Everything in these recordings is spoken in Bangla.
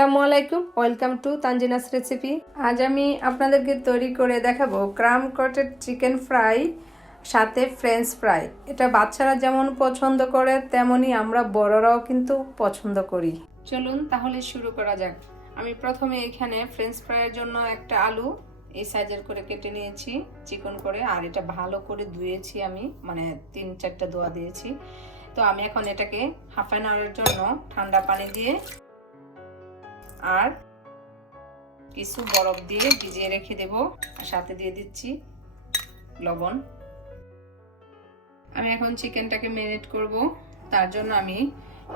আসসালামু আলাইকুম, ওয়েলকাম টু তানজিনাস রেসিপি। আজ আমি আপনাদেরকে তৈরি করে দেখাবো ক্রাম্ব কোটেড চিকেন ফ্রাই সাথে ফ্রেঞ্চ ফ্রাই। এটা বাচ্চারা যেমন পছন্দ করে তেমনি আমরা বড়রাও কিন্তু পছন্দ করি। চলুন তাহলে শুরু করা যাক। আমি প্রথমে এখানে ফ্রেঞ্চ ফ্রাইয়ের জন্য একটা আলু এই সাইজের করে কেটে নিয়েছি চিকন করে, আর এটা ভালো করে ধুয়েছি আমি, মানে 3-4টা ধোয়া দিয়েছি। তো আমি এখন এটাকে হাফ অ্যান আওয়ারের জন্য ঠান্ডা পানি দিয়ে আর কিছু বরফ দিয়ে ভিজিয়ে রেখে দেব, আর সাথে দিয়ে দিচ্ছি লবণ। আমি এখন চিকেনটাকে ম্যারিনেট করব। তার জন্য আমি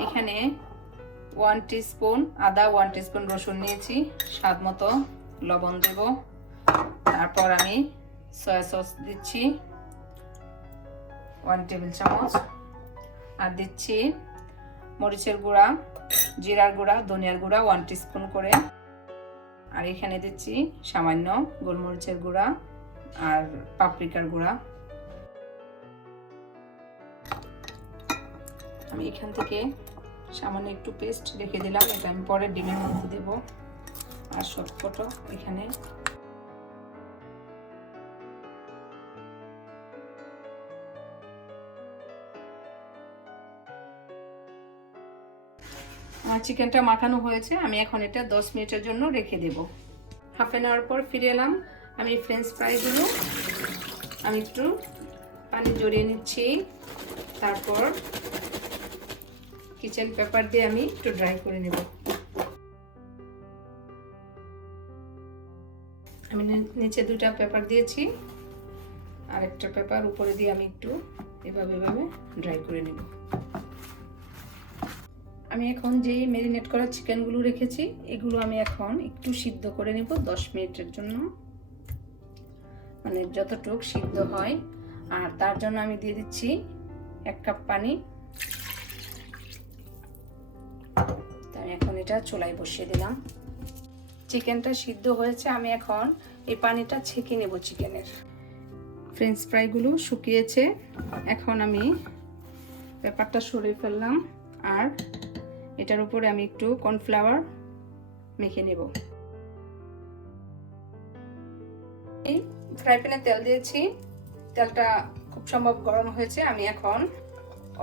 এখানে 1 টিস্পুন আদা, 1 টিস্পুন রসুন নিয়েছি, স্বাদ মতো লবণ দেব। তারপর আমি সয়া সস দিচ্ছি 1 টেবিল চামচ, আর দিচ্ছি মরিচের গুঁড়া, জিরার গুঁড়া, ধনিয়ার গুঁড়া 1 টিস্পুন করে, আর এখানে দিচ্ছি সামান্য গোলমরিচের গুঁড়া আর পাপরিকার গুঁড়া। আমি এখান থেকে সামান্য একটু পেস্ট রেখে দিলাম, এটা আমি পরে ডিমের মধ্যে দেব। আর সবকটা এখানে আমার চিকেনটা মাখানো হয়েছে। আমি এখন এটা 10 মিনিটের জন্য রেখে দেব। হাফ অ্যান আওয়ার পর ফিরে এলাম। আমি ফ্রেঞ্চ ফ্রাইগুলো আমি একটু পানি জড়িয়ে নিচ্ছি, তারপর কিচেন পেপার দিয়ে আমি একটু ড্রাই করে নেব। আমি নিচে 2টা পেপার দিয়েছি, আর একটা পেপার উপরে দিয়ে আমি একটু এভাবে ড্রাই করে নেব। আমি এখন যেই ম্যারিনেট করা চিকেনগুলো রেখেছি এগুলো আমি এখন একটু সিদ্ধ করে নেব 10 মিনিটের জন্য, মানে যতটুক সিদ্ধ হয়। আর তার জন্য আমি দিয়ে দিচ্ছি 1 কাপ পানি। তাই এখন এটা চুলায় বসিয়ে দিলাম। চিকেনটা সিদ্ধ হয়েছে, আমি এখন এই পানিটা ছেঁকে নেব চিকেনের। ফ্রেঞ্চ ফ্রাইগুলো শুকিয়েছে, এখন আমি পেপারটা সরিয়ে ফেললাম, আর এটার উপরে আমি একটু কর্নফ্লাওয়ার মেখে নেব। এই ফ্রাই প্যানে তেল দিয়েছি, তেলটা খুব সম্ভব গরম হয়েছে। আমি এখন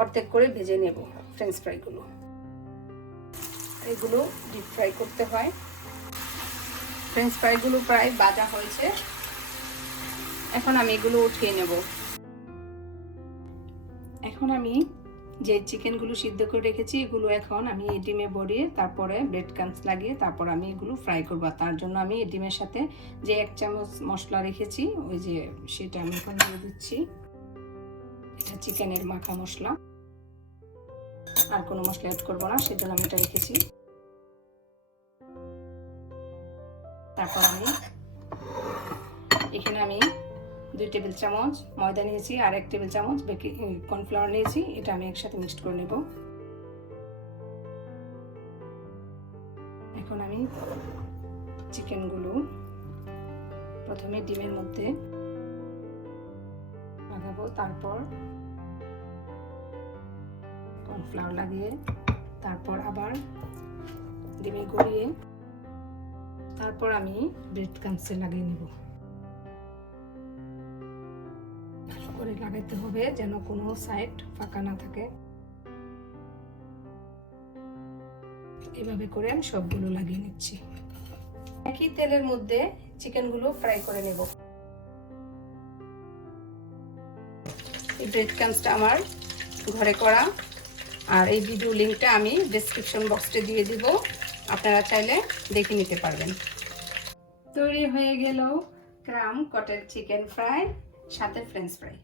অর্ধেক করে ভেজে নেব ফ্রেঞ্চ ফ্রাইগুলো। এগুলো ডিপ ফ্রাই করতে হয়। ফ্রেঞ্চ ফ্রাইগুলো প্রায় ভাজা হয়েছে, এখন আমি এগুলো উঠিয়ে নেব। এখন আমি যে চিকেনগুলো সিদ্ধ করে রেখেছি এগুলো এখন আমি এই ডিমে ভরিয়ে তারপরে ব্রেড ক্রাম্বস লাগিয়ে তারপর আমি এগুলো ফ্রাই করব। তার জন্য আমি এই ডিমের সাথে যে 1 চামচ মশলা রেখেছি ওই যে সেটা আমি এখন দিয়ে দিচ্ছি। এটা চিকেনের মাখা মশলা, আর কোনো মশলা অ্যাড করবো না, সেজন্য আমি এটা রেখেছি। তারপর আমি এখানে 2 টেবিল চামচ ময়দা নিয়েছি, আর 1 টেবিল চামচ কর্নফ্লাওয়ার নিয়েছি, এটা আমি একসাথে মিক্সড করে নেব। এখন আমি চিকেনগুলো প্রথমে ডিমের মধ্যে লাগাবো, তারপর কর্নফ্লাওয়ার লাগিয়ে তারপর আবার ডিমে গড়িয়ে তারপর আমি ব্রেড ক্রাম্বসে লাগিয়ে নেব। করে লাগাইতে হবে যেন কোনো সাইড ফাঁকা না থাকে। এভাবে করে আমি সবগুলো লাগিয়ে নিচ্ছি। একই তেলের মধ্যে চিকেনগুলো ফ্রাই করে নেব। এই ব্রেড ক্রাম্বসটা আমার ঘরে করা, আর এই ভিডিও লিংকটা আমি ডেসক্রিপশন বক্সে দিয়ে দিব, আপনারা চাইলে দেখে নিতে পারবেন। তৈরি হয়ে গেল ক্রাম্ব কোটেড চিকেন ফ্রাই সাথে ফ্রেঞ্চ ফ্রাই।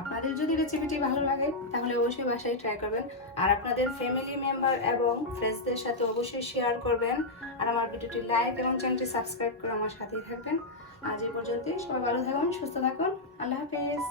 আপনাদের যদি রেসিপিটি ভালো লাগে তাহলে অবশ্যই বাসায় ট্রাই করবেন, আর আপনাদের ফ্যামিলি মেম্বার এবং ফ্রেন্ডসদের সাথে অবশ্যই শেয়ার করবেন, আর আমার ভিডিওটি লাইক এবং চ্যানেলটি সাবস্ক্রাইব করে আমার সাথেই থাকবেন। আজ এই পর্যন্তই। সবাই ভালো থাকুন, সুস্থ থাকুন। আল্লাহ হাফেজ।